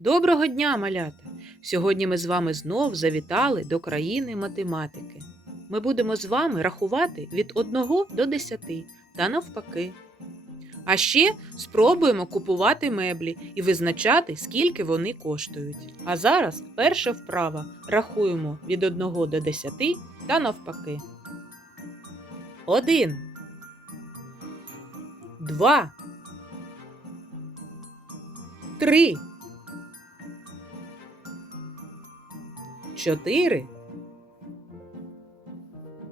Доброго дня, малята! Сьогодні ми з вами знов завітали до країни математики. Ми будемо з вами рахувати від 1 до 10 та навпаки. А ще спробуємо купувати меблі і визначати, скільки вони коштують. А зараз перша вправа. Рахуємо від 1 до 10 та навпаки. 1 2 3 чотири,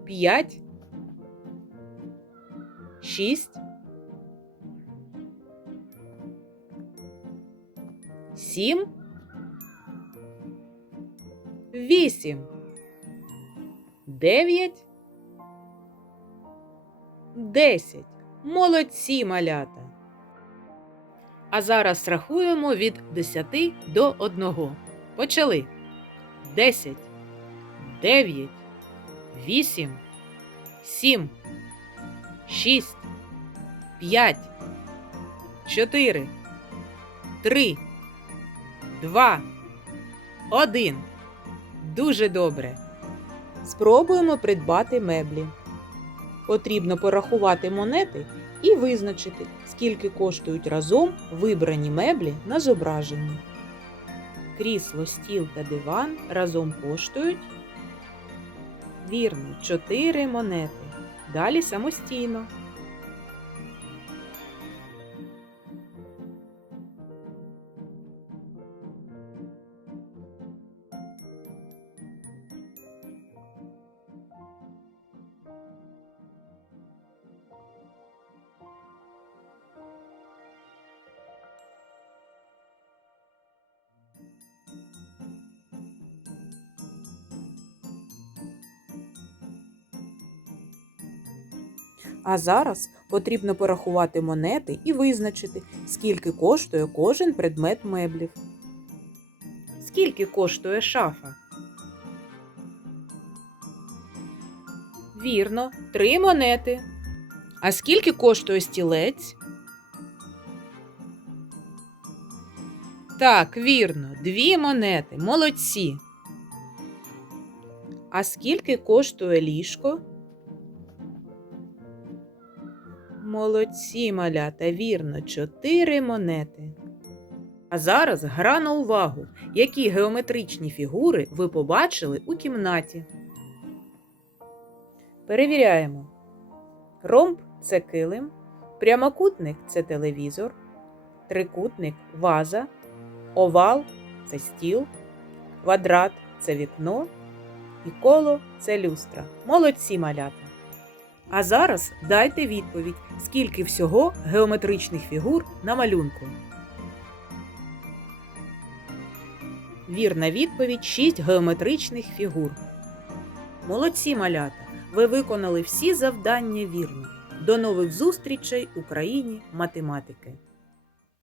п'ять, шість, сім, вісім, дев'ять, десять. Молодці малята. А зараз рахуємо від 10 до 1. Почали. 10, 9, 8, 7, 6, 5, 4, 3, 2, 1. Дуже добре. Спробуємо придбати меблі. Потрібно порахувати монети і визначити, скільки коштують разом вибрані меблі на зображенні. Крісло, стіл та диван разом коштують. Вірно, 4 монети. Далі самостійно. А зараз потрібно порахувати монети і визначити, скільки коштує кожен предмет меблів. Скільки коштує шафа? Вірно, три монети. А скільки коштує стілець? Так, вірно, дві монети. Молодці. А скільки коштує ліжко? Молодці, малята, вірно, чотири монети. А зараз гра на увагу, які геометричні фігури ви побачили у кімнаті. Перевіряємо. Ромб це килим, прямокутник це телевізор, трикутник ваза, овал це стіл, квадрат це вікно і коло це люстра. Молодці малята! А зараз дайте відповідь, скільки всього геометричних фігур на малюнку. Вірна відповідь 6 геометричних фігур. Молодці малята! Ви виконали всі завдання вірно. До нових зустрічей Україні математики!